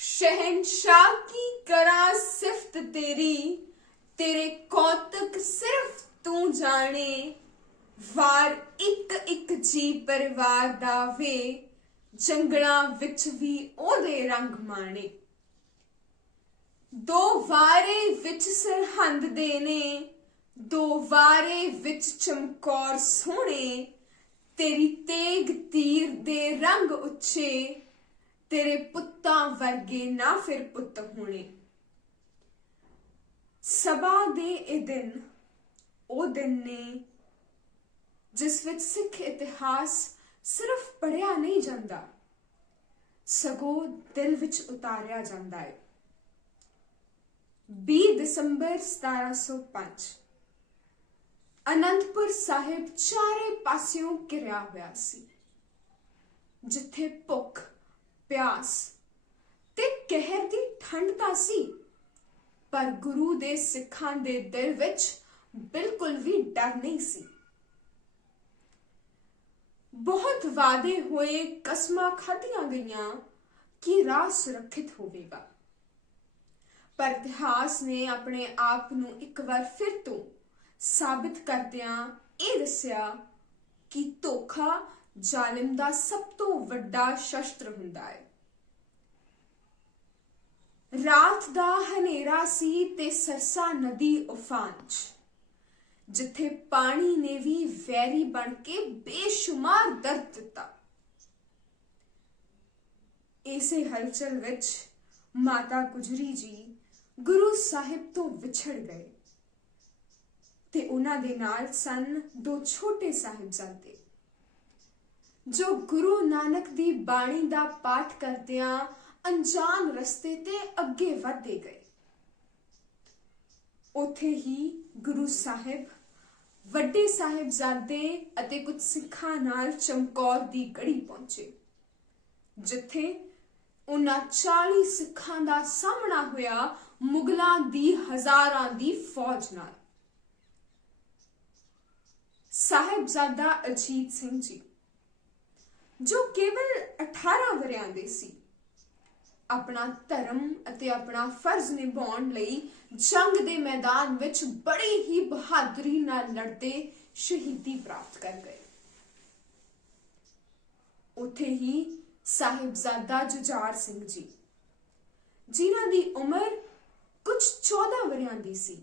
शहनशाह की करा सिफत तेरी तेरे कौतक सिर्फ तू जाने ਵਾਰ ਇੱਕ ਇੱਕ ਜੀ ਪਰਿਵਾਰ ਦਾ ਵੇ ਜੰਗਲਾਂ ਵਿੱਚ ਵੀ ਉਹਦੇ ਰੰਗ ਮਾਣੇ ਦੋ ਵਾਰੇ ਵਿੱਚ ਸਰਹੰਦ ਦੇ ਨੇ ਦੋ ਵਾਰੇ ਵਿੱਚ ਚਮਕੌਰ ਸੋਹਣੇ ਤੇਰੀ ਤੇਗ ਤੀਰ ਦੇ ਰੰਗ ਉੱਚੇ ਤੇਰੇ ਪੁੱਤਾਂ ਵਰਗੇ ਨਾ ਫਿਰ ਪੁੱਤ ਹੋਣੇ। ਸਭਾ ਦੇ ਇਹ ਦਿਨ, ਉਹ ਦਿਨ ਨੇ ਜਿਸ ਵਿੱਚ ਸਿੱਖ ਇਤਿਹਾਸ ਸਿਰਫ ਪੜਿਆ ਨਹੀਂ ਜਾਂਦਾ, ਸਗੋਂ ਦਿਲ ਵਿੱਚ ਉਤਾਰਿਆ ਜਾਂਦਾ ਹੈ। 20 ਦਸੰਬਰ 1705 ਅਨੰਦਪੁਰ ਸਾਹਿਬ ਚਾਰੇ ਪਾਸਿਓਂ ਘਿਰਿਆ ਹੋਇਆ ਸੀ, ਜਿੱਥੇ ਭੁੱਖ ਪਿਆਸ ਤੇ ਕਹਿਰ ਦੀ ਠੰਡ ਤਾਂ ਸੀ, ਪਰ ਗੁਰੂ ਦੇ ਸਿੱਖਾਂ ਦੇ ਦਿਲ ਵਿੱਚ ਬਿਲਕੁਲ ਵੀ ਡਰ ਨਹੀਂ ਸੀ। ਬਹੁਤ ਵਾਅਦੇ ਹੋਏ ਕਸਮਾਂ ਖਾਧੀਆਂ ਗਈਆਂ ਕਿ ਰਾਹ ਸੁਰੱਖਿਅਤ ਹੋਵੇਗਾ। ਪਰ ਇਤਿਹਾਸ ਨੇ ਆਪਣੇ ਆਪ ਨੂੰ ਇੱਕ ਵਾਰ ਫਿਰ ਤੋਂ ਸਾਬਿਤ ਕਰਦਿਆਂ ਇਹ ਦੱਸਿਆ ਕਿ ਧੋਖਾ ਜ਼ਾਲਿਮ ਦਾ ਸਭ ਤੋਂ ਵੱਡਾ ਸ਼ਸਤਰ ਹੁੰਦਾ ਹੈ। ਰਾਤ ਦਾ ਹਨੇਰਾ ਸੀ ਤੇ ਸਰਸਾ ਨਦੀ ਉਫਾਨ 'ਚ ਜਿੱਥੇ ਪਾਣੀ ਨੇ ਵੀ ਵੈਰੀ ਬਣ ਕੇ ਬੇਸ਼ੁਮਾਰ ਦਰਦ ਦਿੱਤਾ। ਇਸੇ ਹਲਚਲ ਵਿੱਚ ਮਾਤਾ ਗੁਜਰੀ ਜੀ ਗੁਰੂ ਸਾਹਿਬ ਤੋਂ ਵਿਛੜ ਗਏ ਤੇ ਉਹਨਾਂ ਦੇ ਨਾਲ ਸਨ ਦੋ ਛੋਟੇ ਸਾਹਿਬਜ਼ਾਦੇ, ਜੋ ਗੁਰੂ ਨਾਨਕ ਦੀ ਬਾਣੀ ਦਾ ਪਾਠ ਕਰਦਿਆਂ ਅਣਜਾਣ ਰਸਤੇ ਤੇ ਅੱਗੇ ਵਧਦੇ ਗਏ। ਉਥੇ ਹੀ ਗੁਰੂ ਸਾਹਿਬ, ਵੱਡੇ ਸਾਹਿਬਜ਼ਾਦੇ ਅਤੇ ਕੁਝ ਸਿੱਖਾਂ ਨਾਲ ਚਮਕੌਰ ਦੀ ਗੜੀ ਪਹੁੰਚੇ, ਜਿੱਥੇ ਉਹਨਾਂ 40 ਸਿੱਖਾਂ ਦਾ ਸਾਹਮਣਾ ਹੋਇਆ ਮੁਗਲਾਂ ਦੀ ਹਜ਼ਾਰਾਂ ਦੀ ਫੌਜ ਨਾਲ। ਸਾਹਿਬਜ਼ਾਦਾ ਅਜੀਤ ਸਿੰਘ ਜੀ, ਜੋ ਕੇਵਲ 18 ਵਰਿਆਂ ਦੇ ਸੀ ਆਪਣਾ ਧਰਮ ਅਤੇ ਆਪਣਾ ਫਰਜ਼ ਨਿਭਾਉਣ ਲਈ ਜੰਗ ਦੇ ਮੈਦਾਨ ਵਿੱਚ ਬੜੀ ਹੀ ਬਹਾਦਰੀ ਨਾਲ ਲੜਦੇ ਸ਼ਹੀਦੀ ਪ੍ਰਾਪਤ ਕਰ ਗਏ। ਉਥੇ ਹੀ ਸਾਹਿਬਜ਼ਾਦਾ ਜੁਝਾਰ ਸਿੰਘ ਜੀ, ਜਿਨ੍ਹਾਂ ਦੀ ਉਮਰ ਕੁਝ 14 ਵਰਿਆਂ ਦੀ ਸੀ,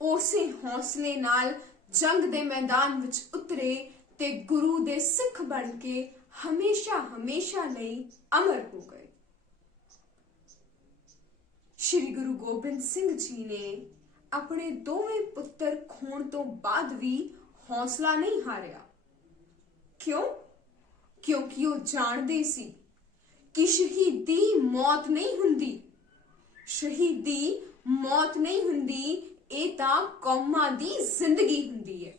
ਉਸੇ ਹੌਸਲੇ ਨਾਲ ਜੰਗ ਦੇ ਮੈਦਾਨ ਵਿੱਚ ਉਤਰੇ ਤੇ ਗੁਰੂ ਦੇ ਸਿੱਖ ਬਣ ਕੇ ਹਮੇਸ਼ਾ ਹਮੇਸ਼ਾ ਲਈ ਅਮਰ ਹੋ ਗਏ। ਸ਼੍ਰੀ ਗੁਰੂ ਗੋਬਿੰਦ ਸਿੰਘ ਜੀ ਨੇ ਆਪਣੇ ਦੋਵੇਂ ਪੁੱਤਰ ਖੋਣ ਤੋਂ ਬਾਅਦ ਵੀ ਹੌਸਲਾ ਨਹੀਂ ਹਾਰਿਆ। ਕਿਉਂ? ਕਿਉਂਕਿ ਉਹ ਜਾਣਦੇ ਸੀ ਕਿ ਸ਼ਹੀਦੀ ਮੌਤ ਨਹੀਂ ਹੁੰਦੀ। ਸ਼ਹੀਦੀ ਮੌਤ ਨਹੀਂ ਹੁੰਦੀ, ਇਹ ਤਾਂ ਕੌਮਾਂ ਦੀ ਜ਼ਿੰਦਗੀ ਹੁੰਦੀ ਹੈ।